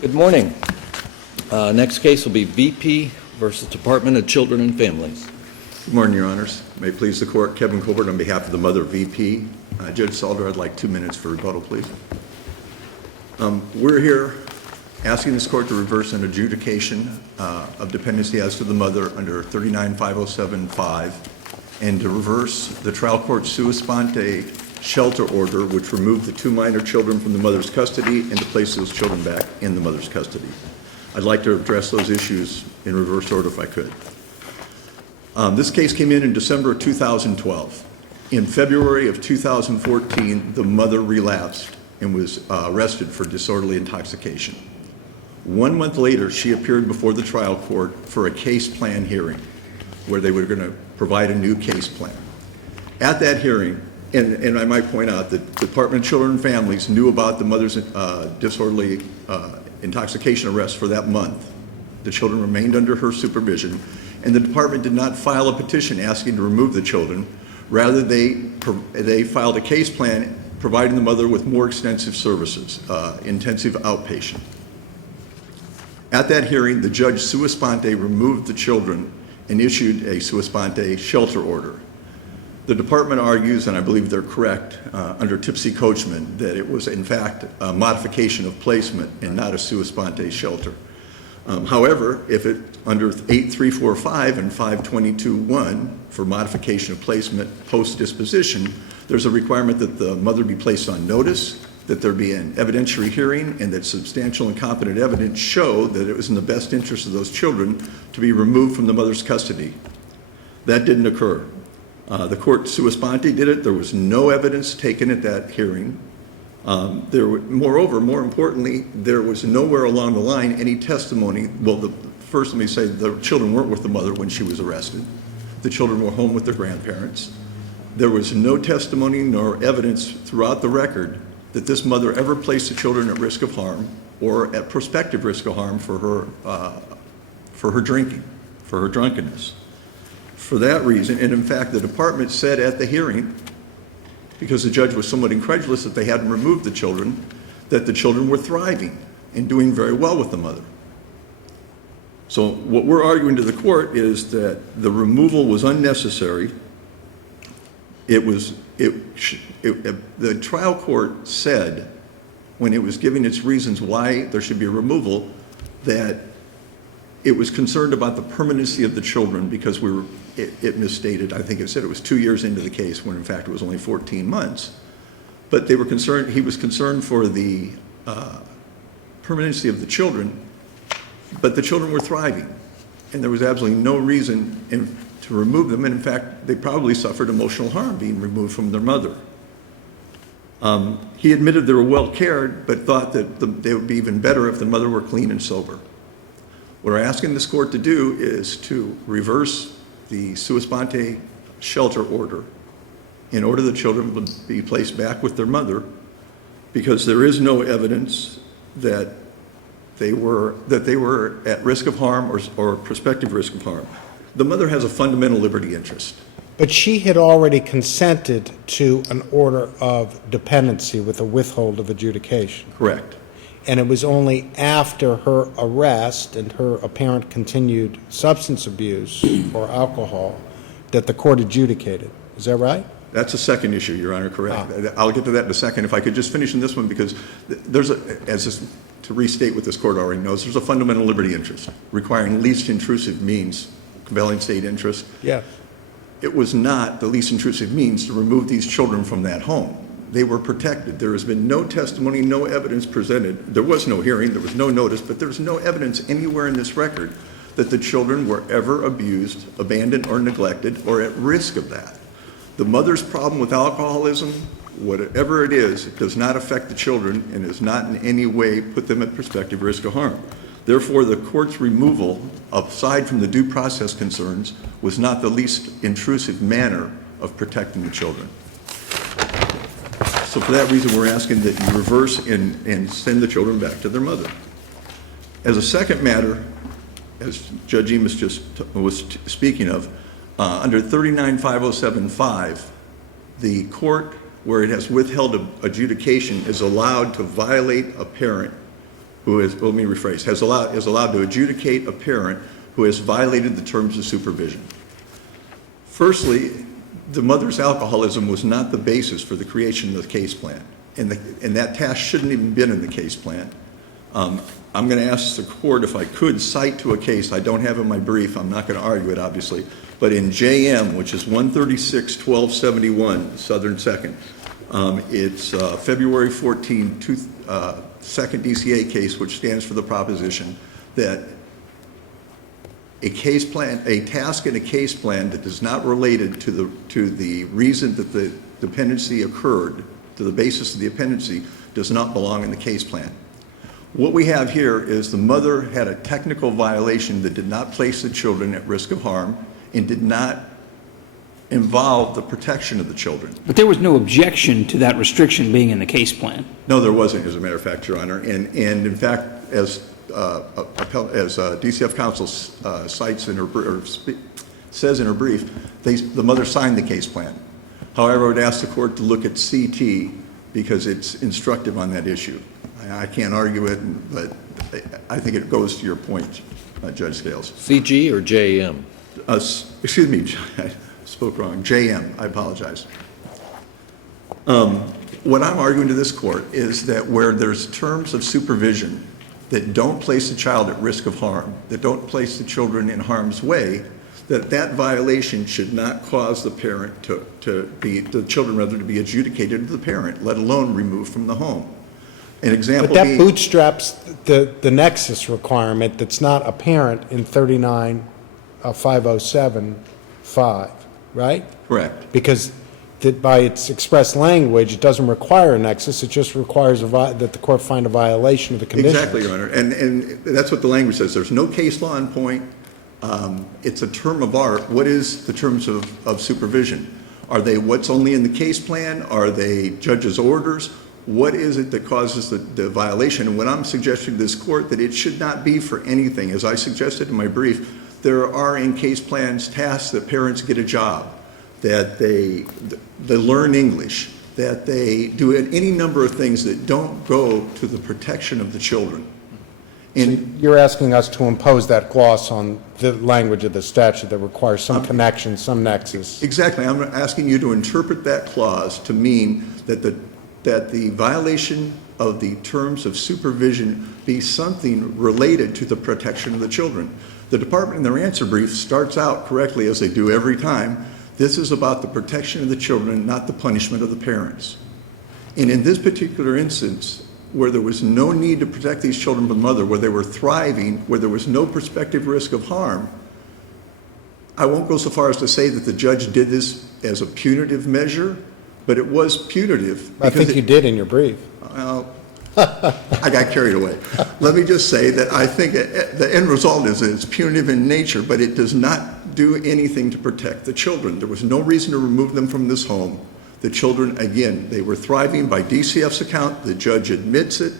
Good morning. Next case will be VP versus Department of Children and Families. Good morning, Your Honors. May it please the Court, Kevin Colbert on behalf of the mother, VP. Judge Salder, I'd like 2 minutes for rebuttal, please. We're here asking this Court to reverse an adjudication of dependency as to the mother under 3D14-2077 and to reverse the trial court's sua sponte shelter order, which removed the 2 minor children from the mother's custody and to place those children back in the mother's custody. I'd like to address those issues in reverse order if I could. This case came in December of 2012. In February of 2014, the mother relapsed and was arrested for disorderly intoxication. 1 month later, she appeared before the trial court for a case plan hearing where they were going to provide a new case plan. At that hearing, and I might point out that the Department of Children and Families knew about the mother's disorderly intoxication arrest for that month. The children remained under her supervision, and the department did not file a petition asking to remove the children. Rather, they filed a case plan providing the mother with more extensive services, intensive outpatient. At that hearing, the judge sua sponte removed the children and issued a sua sponte shelter order. The department argues, and I believe they're correct, under Tipsy Coachman, that it was in fact a modification of placement and not a sua sponte shelter. However, if it under 8345 and 522.1 for modification of placement post-disposition, there's a requirement that the mother be placed on notice, that there be an evidentiary hearing, and that substantial and competent evidence show that it was in the best interest of those children to be removed from the mother's custody. That didn't occur. The court sua sponte did it. There was no evidence taken at that hearing. Moreover, more importantly, there was nowhere along the line any testimony. Well, first let me say the children weren't with the mother when she was arrested. The children were home with their grandparents. There was no testimony nor evidence throughout the record that this mother ever placed the children at risk of harm or at prospective risk of harm for her drinking, for her drunkenness. For that reason, and in fact, the department said at the hearing, because the judge was somewhat incredulous that they hadn't removed the children, that the children were thriving and doing very well with the mother. So what we're arguing to the court is that the removal was unnecessary. The trial court said, when it was giving its reasons why there should be a removal, that it was concerned about the permanency of the children because it misstated. I think it said it was 2 years into the case when in fact it was only 14 months. But they were concerned, he was concerned for the permanency of the children, but the children were thriving. And there was absolutely no reason to remove them. And in fact, they probably suffered emotional harm being removed from their mother. He admitted they were well cared, but thought that they would be even better if the mother were clean and sober. What we're asking this court to do is to reverse the sua sponte shelter order in order the children would be placed back with their mother, because there is no evidence that they were at risk of harm or prospective risk of harm. The mother has a fundamental liberty interest. But she had already consented to an order of dependency with a withhold of adjudication. Correct. And it was only after her arrest and her apparent continued substance abuse or alcohol that the court adjudicated. Is that right? That's a second issue, Your Honor, correct. I'll get to that in a second. If I could just finish in this one, because to restate what this court already knows, there's a fundamental liberty interest requiring least intrusive means, compelling state interest. Yeah. It was not the least intrusive means to remove these children from that home. They were protected. There has been no testimony, no evidence presented. There was no hearing, there was no notice, but there's no evidence anywhere in this record that the children were ever abused, abandoned, or neglected, or at risk of that. The mother's problem with alcoholism, whatever it is, it does not affect the children and does not in any way put them at prospective risk of harm. Therefore, the court's removal, aside from the due process concerns, was not the least intrusive manner of protecting the children. So for that reason, we're asking that you reverse and send the children back to their mother. As a second matter, as Judge Emas just was speaking of, under 3D14-2077, the court, where it has withheld adjudication, is allowed to violate a parent who is, let me rephrase, is allowed to adjudicate a parent who has violated the terms of supervision. Firstly, the mother's alcoholism was not the basis for the creation of the case plan, and that task shouldn't even been in the case plan. I'm going to ask the court if I could cite to a case I don't have in my brief. I'm not going to argue it, obviously, but in JM, which is 136-1271, Southern Second, it's February 14, Second DCA case, which stands for the proposition that a case plan, a task in a case plan that is not related to the reason that the dependency occurred, to the basis of the dependency, does not belong in the case plan. What we have here is the mother had a technical violation that did not place the children at risk of harm and did not involve the protection of the children. But there was no objection to that restriction being in the case plan. No, there wasn't, as a matter of fact, Your Honor. And in fact, as DCF counsel cites in her, says in her brief, the mother signed the case plan. However, I would ask the court to look at CT because it's instructive on that issue. I can't argue it, but I think it goes to your point, Judge Scales. CG or JM? Excuse me, I spoke wrong. JM, I apologize. What I'm arguing to this court is that where there's terms of supervision that don't place the child at risk of harm, that don't place the children in harm's way, that violation should not cause the parent the children rather to be adjudicated to the parent, let alone removed from the home. An example But that being, bootstraps the nexus requirement that's not apparent in 39507-5, right? correct. Because by its express language, it doesn't require a nexus, it just requires that the court find a violation of the condition. Exactly, Your Honor. And that's what the language says. There's no case law in point. It's a term of art. What is the terms of supervision? Are they what's only in the case plan? Are they judge's orders? What is it that causes the violation? And when I'm suggesting to this court that it should not be for anything, as I suggested in my brief, there are in case plans tasks that parents get a job, that they learn English, that they do any number of things that don't go to the protection of the children. And You're asking us to impose that gloss on the language of the statute that requires some connection, some nexus. exactly, I'm asking you to interpret that clause to mean that the violation of the terms of supervision be something related to the protection of the children. The department in their answer brief starts out correctly, as they do every time. This is about the protection of the children, not the punishment of the parents. And in this particular instance, where there was no need to protect these children from the mother, where they were thriving, where there was no prospective risk of harm, I won't go so far as to say that the judge did this as a punitive measure, but it was punitive. I think you did in your brief. Well, I got carried away. Let me just say that I think the end result is that it's punitive in nature, but it does not do anything to protect the children. There was no reason to remove them from this home. The children, again, they were thriving by DCF's account. The judge admits it,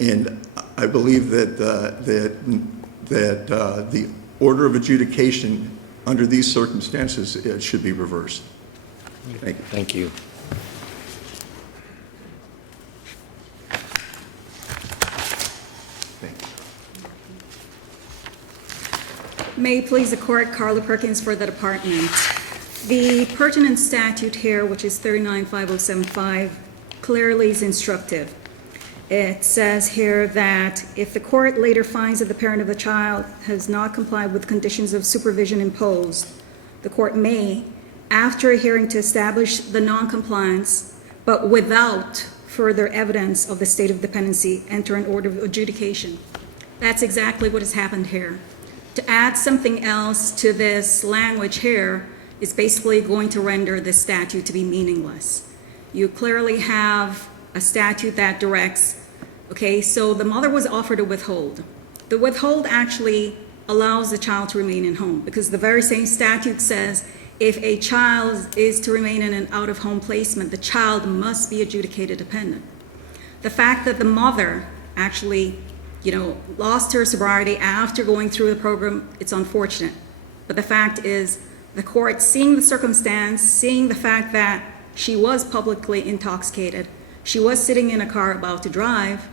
and I believe that the order of adjudication under these circumstances should be reversed. Thank you. Thank you. May it please the court, Karla Perkins for the department. The pertinent statute here, which is 39507-5, clearly is instructive. It says here that if the court later finds that the parent of the child has not complied with conditions of supervision imposed, the court may, after a hearing to establish the noncompliance, but without further evidence of the state of dependency, enter an order of adjudication. That's exactly what has happened here. To add something else to this language here is basically going to render this statute to be meaningless. You clearly have a statute that directs, okay, so the mother was offered a withhold. The withhold actually allows the child to remain in home because the very same statute says if a child is to remain in an out-of-home placement, the child must be adjudicated dependent. The fact that the mother actually, lost her sobriety after going through the program, it's unfortunate. But the fact is, the court, seeing the circumstance, seeing the fact that she was publicly intoxicated, she was sitting in a car about to drive,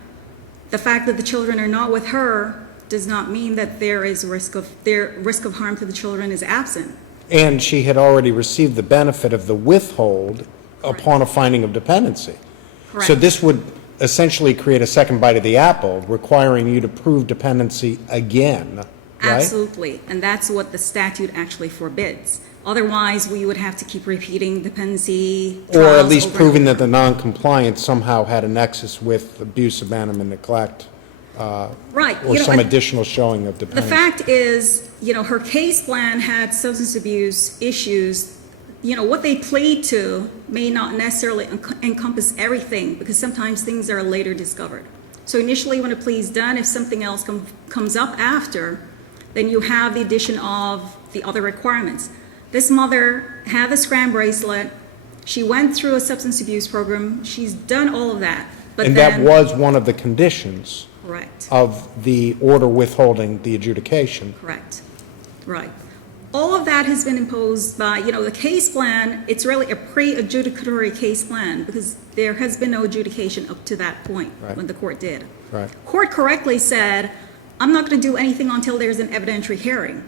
The fact that the children are not with her does not mean that risk of harm to the children is absent. And she had already received the benefit of the withhold upon a finding of dependency. So Correct. this would essentially create a second bite of the apple, requiring you to prove dependency again, right? Absolutely, and that's what the statute actually forbids. Otherwise, we would have to keep repeating dependency Or at trials least over and proving over. that the non-compliance somehow had a nexus with abuse, abandonment, neglect, Right. or you know, some and additional showing of The dependency. fact is, her case plan had substance abuse issues. What they plead to may not necessarily encompass everything, because sometimes things are later discovered. So initially, when a plea is done, if something else comes up after, then you have the addition of the other requirements. This mother had the scram bracelet. She went through a substance abuse program. She's done all of that. But And then, that was one of the conditions correct, of the order withholding the adjudication. correct, right. All of that has been imposed by, the case plan. It's really a pre-adjudicatory case plan, because there has been no adjudication up to that point Right. when the court did. Right. Court correctly said, I'm not going to do anything until there's an evidentiary hearing.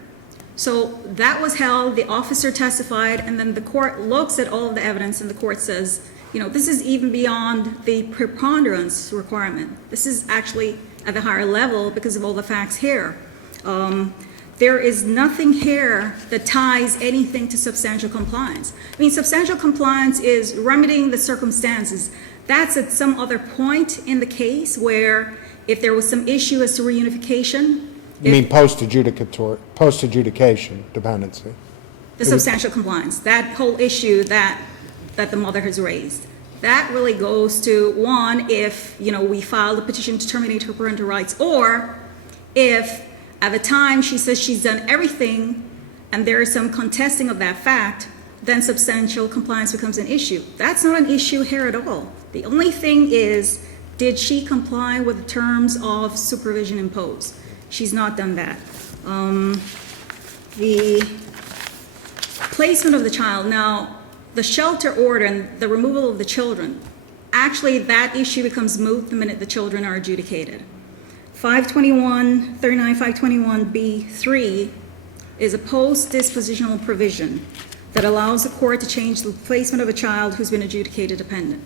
So that was held, the officer testified, and then the court looks at all of the evidence, and the court says, this is even beyond the preponderance requirement. This is actually at the higher level because of all the facts here. There is nothing here that ties anything to substantial compliance. I mean, substantial compliance is remedying the circumstances. That's at some other point in the case where if there was some issue as to reunification, You mean post-adjudication dependency? the substantial compliance, that whole issue that the mother has raised. That really goes to, one, if, we filed a petition to terminate her parental rights, or if at the time she says she's done everything and there is some contesting of that fact, then substantial compliance becomes an issue. That's not an issue here at all. The only thing is, did she comply with the terms of supervision imposed? She's not done that. The placement of the child, now, the shelter order and the removal of the children, actually that issue becomes moot the minute the children are adjudicated. 521, is a post-dispositional provision that allows the court to change the placement of a child who's been adjudicated dependent.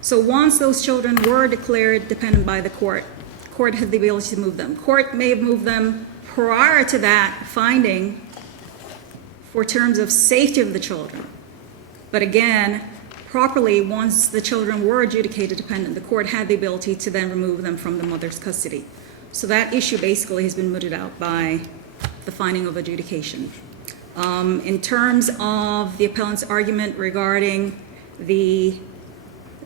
So once those children were declared dependent by the court had the ability to move them. Court may have moved them prior to that finding for terms of safety of the children. But again, properly, once the children were adjudicated dependent, the court had the ability to then remove them from the mother's custody. So that issue basically has been mooted out by the finding of adjudication. In terms of the appellant's argument regarding the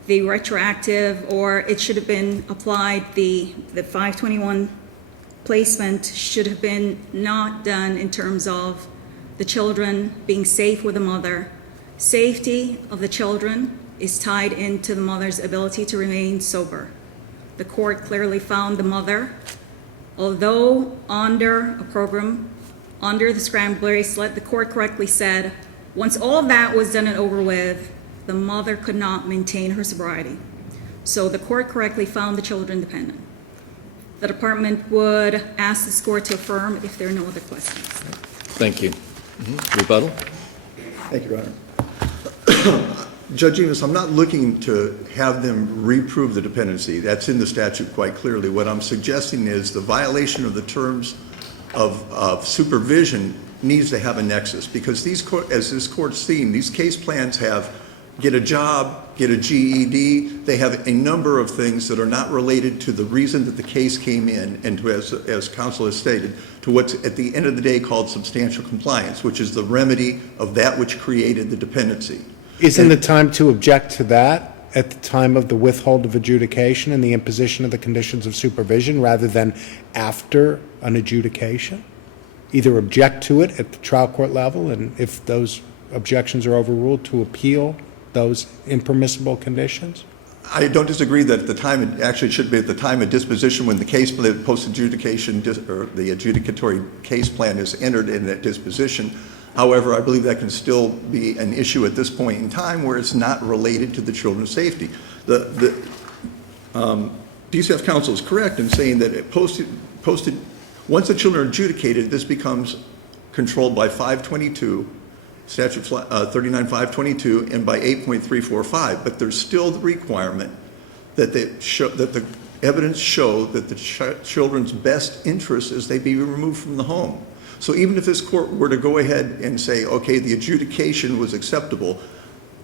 retroactive, or it should have been applied, the 521 placement should have been not done in terms of the children being safe with the mother. Safety of the children is tied into the mother's ability to remain sober. The court clearly found the mother, although under a program, under the scram bracelet, the court correctly said, once all of that was done and over with, the mother could not maintain her sobriety. So the court correctly found the children dependent. The department would ask this court to affirm if there are no other questions. Thank you. Rebuttal? Thank you, Your Honor. Judge Emas, I'm not looking to have them reprove the dependency. That's in the statute quite clearly. What I'm suggesting is the violation of the terms of supervision needs to have a nexus, because as this court's seen, these case plans get a job, get a GED. They have a number of things that are not related to the reason that the case came in, and to, as counsel has stated, to what's at the end of the day called substantial compliance, which is the remedy of that which created the dependency. Isn't the time to object to that at the time of the withhold of adjudication and the imposition of the conditions of supervision, rather than after an adjudication? Either object to it at the trial court level, and if those objections are overruled, to appeal those impermissible conditions? I don't disagree that at the time, it actually should be at the time of disposition when the case, the post-adjudication, or the adjudicatory case plan is entered in that disposition. However, I believe that can still be an issue at this point in time where it's not related to the children's safety. Due DCF counsel is correct in saying that it posted, once the children are adjudicated, this becomes controlled by 522, statute 39-522, and by 8.345. But there's still the requirement that the evidence show that the children's best interest is they be removed from the home. So even if this court were to go ahead and say, okay, the adjudication was acceptable,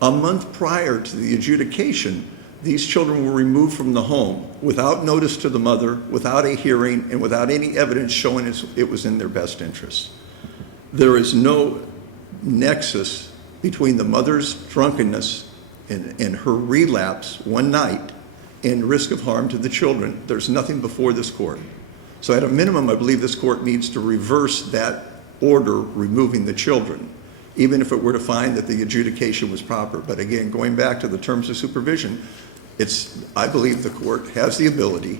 a month prior to the adjudication, these children were removed from the home without notice to the mother, without a hearing, and without any evidence showing it was in their best interest. There is no nexus between the mother's drunkenness and her relapse one night and risk of harm to the children. There's nothing before this court. So at a minimum, I believe this court needs to reverse that order removing the children, even if it were to find that the adjudication was proper. But again, going back to the terms of supervision, I believe the court has the ability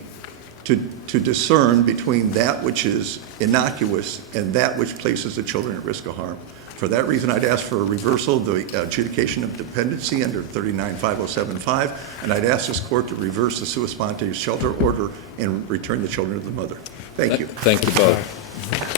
to discern between that which is innocuous and that which places the children at risk of harm. For that reason, I'd ask for a reversal of the adjudication of dependency under 39-5075, and I'd ask this court to reverse the sua sponte shelter order and return the children to the mother. Thank you. Thank you both.